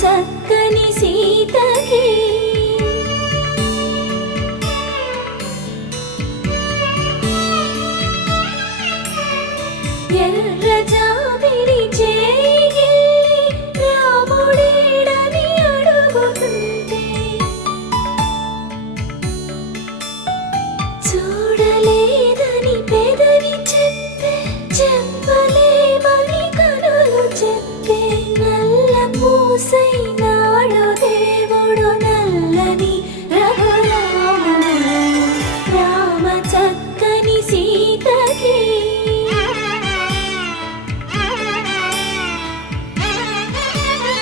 చక్కని సీతకి ఎర్ర జాబిలి చేయి రాముడేడని అడుగుతుంటే చూడలేదని పెదవి చెప్పే చెప్పలేమని కనులు చెప్పే నల్ల పూసైన